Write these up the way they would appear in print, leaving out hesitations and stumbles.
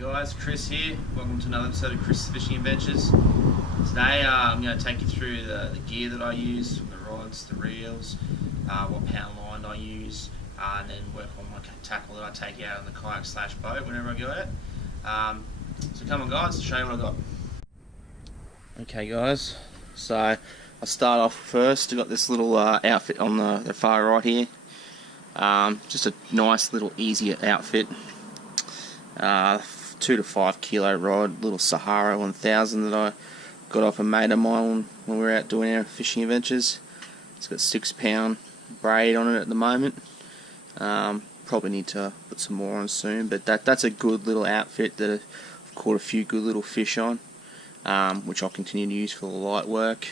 Guys, Chris here. Welcome to another episode of Chris's Fishing Adventures. Today I'm going to take you through the gear that I use, the rods, the reels, what pound line I use, and then work on my tackle that I take out on the kayak / boat whenever I go out. So come on guys, I'll show you what I got. Okay guys, so I'll start off first. I've got this little outfit on the far right here. Just a nice little easy outfit. 2 to 5 kilo rod, little Sahara 1000 that I got off a mate of mine when we were out doing our fishing adventures. It's got 6 pound braid on it at the moment. Probably need to put some more on soon, but that's a good little outfit that I've caught a few good little fish on, which I'll continue to use for the light work.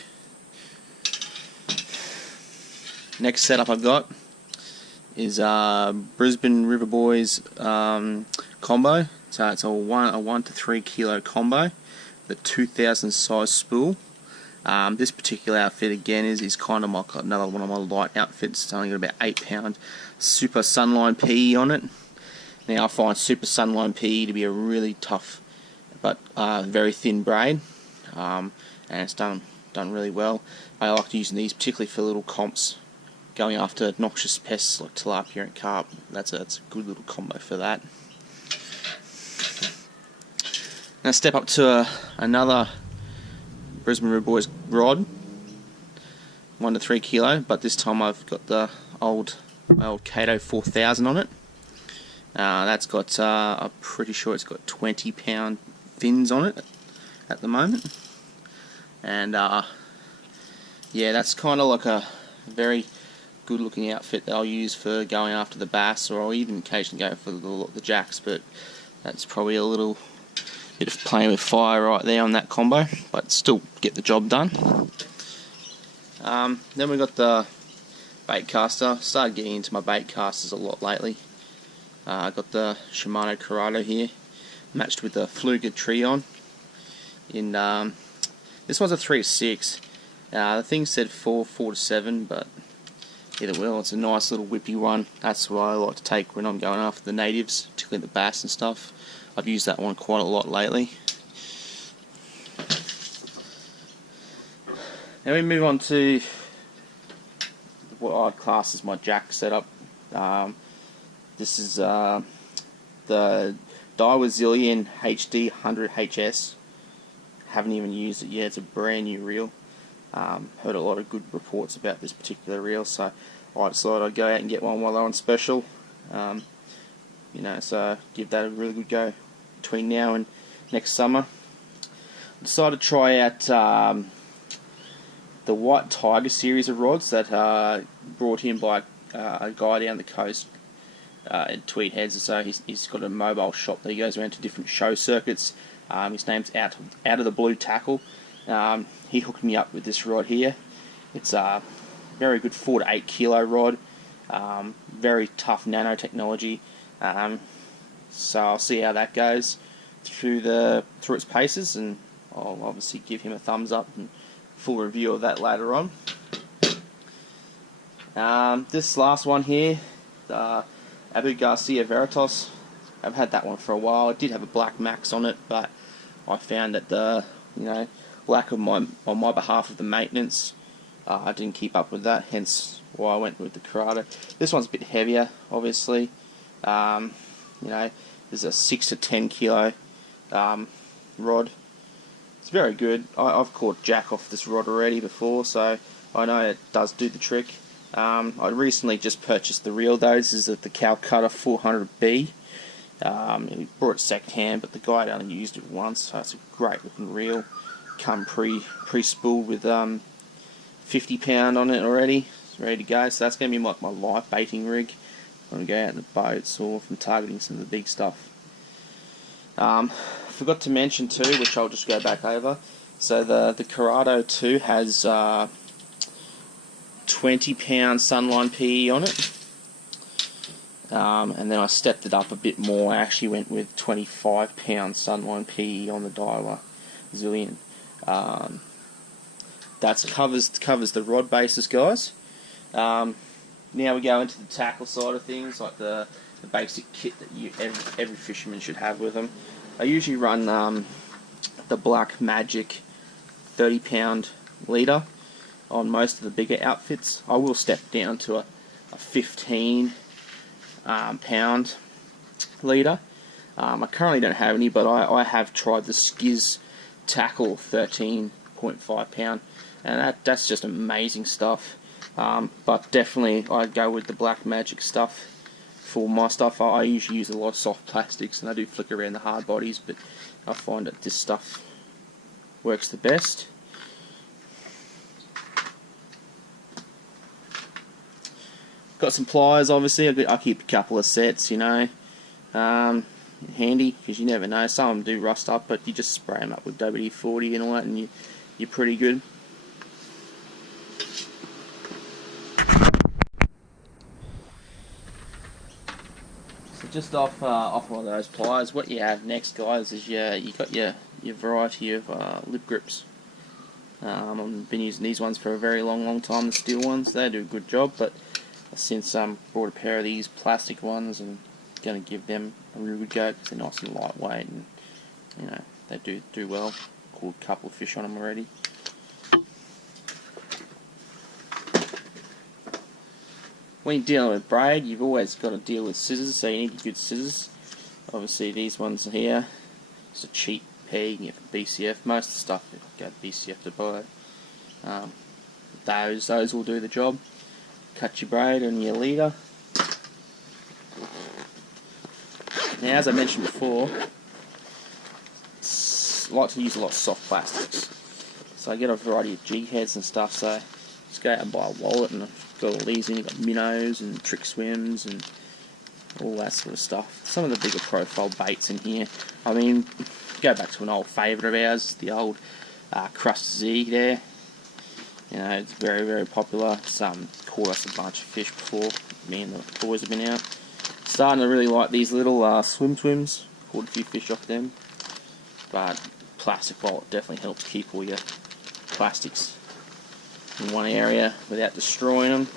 Next setup I've got is Brisbane River Boys combo. So it's a 1 to 3 kilo combo, the 2000 size spool. This particular outfit again is kind of another one of my light outfits. It's only got about 8 pound Super Sunline PE on it. Now I find Super Sunline PE to be a really tough but very thin braid, and it's done really well. I like using these particularly for little comps, going after noxious pests like tilapia and carp. That's a good little combo for that. Now step up to another Brisbane River Boys rod, 1 to 3 kilo, but this time I've got my old Kato 4000 on it. That's got, I'm pretty sure it's got 20 pound fins on it at the moment, and yeah, that's kind of like a very good looking outfit that I'll use for going after the bass, or I'll even occasionally go for the jacks, but that's probably a little bit of playing with fire right there on that combo, but still get the job done. Then we got the bait caster. Started getting into my bait casters a lot lately. I got the Shimano Corrado here, matched with the Fluga Trion. This one's a 3 to 6. The thing said 4 to 7, but either way, it's a nice little whippy one. That's what I like to take when I'm going after the natives, particularly the bass and stuff. I've used that one quite a lot lately. Now we move on to what I'd class as my jack setup. This is the Daiwa Zillion HD 100HS. Haven't even used it yet. It's a brand new reel. Heard a lot of good reports about this particular reel, so I decided I'd go out and get one while they're on special. So give that a really good go between now and next summer. I decided to try out the White Tiger series of rods that brought in by a guy down the coast in Tweed Heads. So he's got a mobile shop that he goes around to different show circuits. His name's Out of the Blue Tackle. He hooked me up with this rod here. It's a very good 4 to 8 kilo rod. Very tough nanotechnology. So I'll see how that goes through its paces, and I'll obviously give him a thumbs up and full review of that later on. This last one here, the Abu Garcia Veritas. I've had that one for a while. I did have a black max on it, but I found that the lack of on my behalf of the maintenance, I didn't keep up with that. Hence why I went with the Corrado. This one's a bit heavier, obviously. There's a 6 to 10 kilo rod. It's very good. I've caught jack off this rod already before, so I know it does do the trick. I recently just purchased the reel though. This is the Calcutta 400B. He brought it second hand, but the guy had only used it once, so it's a great looking reel. Come pre-spooled with 50 pound on it already. It's ready to go. So that's going to be like my live baiting rig when I go out in the boats or from targeting some of the big stuff. Forgot to mention too, which I'll just go back over. So the Corrado 2 has 20 pound Sunline PE on it. And then I stepped it up a bit more. I actually went with 25 pound Sunline PE on the Daiwa Zillion. That covers the rod basis, guys. Now we go into the tackle side of things, like the basic kit that every fisherman should have with them. I usually run the Black Magic 30-pound leader on most of the bigger outfits. I will step down to a 15 pound leader. I currently don't have any, but I have tried the Skiz Tackle 13.5 pound, and that's just amazing stuff. But definitely I'd go with the Black Magic stuff for my stuff. I usually use a lot of soft plastics, and I do flick around the hard bodies, but I find that this stuff works the best. Got some pliers, obviously. I keep a couple of sets, you know, handy, because you never know. Some of them do rust up, but you just spray them up with WD-40 and all that, and you're pretty good. So just off one of those pliers, what you have next, guys, is you got your variety of lip grips. I've been using these ones for a very long time, the steel ones. They do a good job, but since bought a pair of these plastic ones, and going to give them a really good go because they're nice and lightweight, and you know they do well. Caught a couple of fish on them already. When you're dealing with braid, you've always got to deal with scissors, so you need good scissors. Obviously these ones here, it's a cheap pair you can get from BCF. Most of the stuff you go to BCF to buy. Those will do the job. Cut your braid on your leader. Now, as I mentioned before, I like to use a lot of soft plastics. So I get a variety of jig heads and stuff, so just go out and buy a wallet, and I've got all these in. You've got minnows and trick swims and all that sort of stuff. Some of the bigger profile baits in here. I mean, go back to an old favourite of ours, the old Crust Z there. You know, it's very popular. It's caught us a bunch of fish before. Me and the boys have been out. Starting to really like these little swims. Caught a few fish off them. But plastic wallet definitely helps keep all your plastics in one area without destroying them.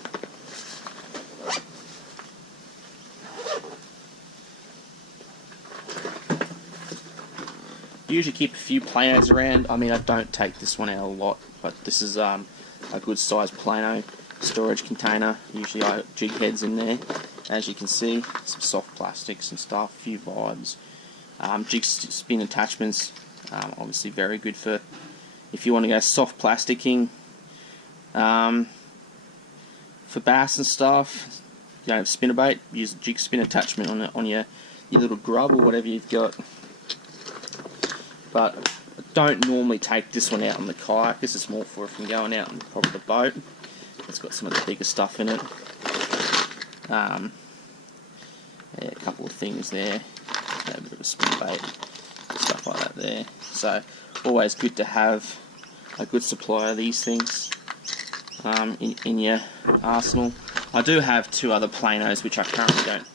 Usually keep a few planos around. I mean, I don't take this one out a lot, but this is a good sized plano storage container. Usually I have jig heads in there, as you can see, some soft plastics and stuff, a few vibes, jig spin attachments. Obviously very good for if you want to go soft plasticking for bass and stuff. You know, spinnerbait, use a jig spin attachment on your little grub or whatever you've got. But I don't normally take this one out on the kayak. This is more for if I'm going out on probably the boat. It's got some of the bigger stuff in it. Yeah, a couple of things there. A bit of a spin bait, stuff like that there. So always good to have a good supply of these things in your arsenal. I do have two other planos which I currently don't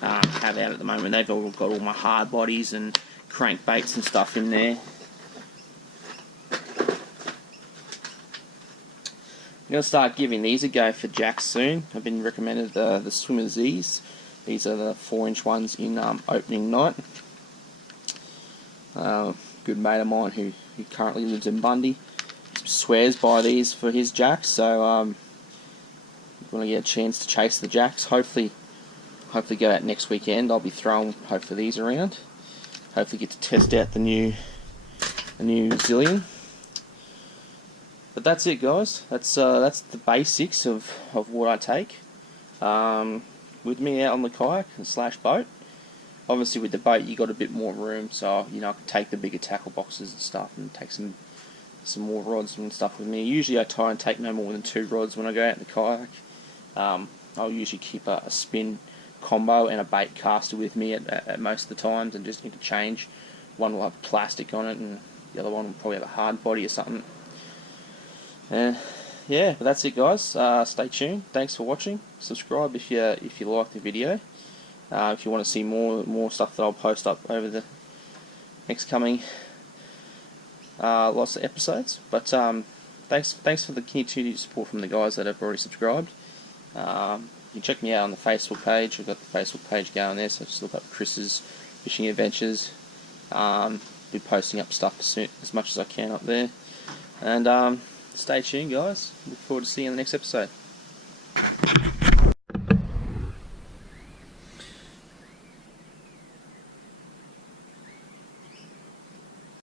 have out at the moment. They've all got all my hard bodies and crankbaits and stuff in there. I'm going to start giving these a go for jacks soon. I've been recommended the Swimmer Z's. These are the 4-inch ones in opening night. Good mate of mine who currently lives in Bundy swears by these for his jacks, so when I get a chance to chase the jacks, hopefully go out next weekend. I'll be throwing hopefully these around. Hopefully get to test out the new Zillion. But that's it, guys. That's the basics of what I take with me out on the kayak / boat. Obviously with the boat you got a bit more room, so you know I can take the bigger tackle boxes and stuff and take some more rods and stuff with me. Usually I try and take no more than 2 rods when I go out in the kayak. I'll usually keep a spin combo and a bait caster with me at most of the times, and just need to change. One will have plastic on it and the other one will probably have a hard body or something. Yeah, but that's it, guys. Stay tuned. Thanks for watching. Subscribe if you like the video. If you want to see more stuff that I'll post up over the next coming lots of episodes. But thanks for the continued support from the guys that have already subscribed. You can check me out on the Facebook page. I've got the Facebook page going there, so just look up Chris's Fishing Adventures. Be posting up stuff soon, as much as I can up there. And stay tuned, guys. Look forward to seeing you in the next episode.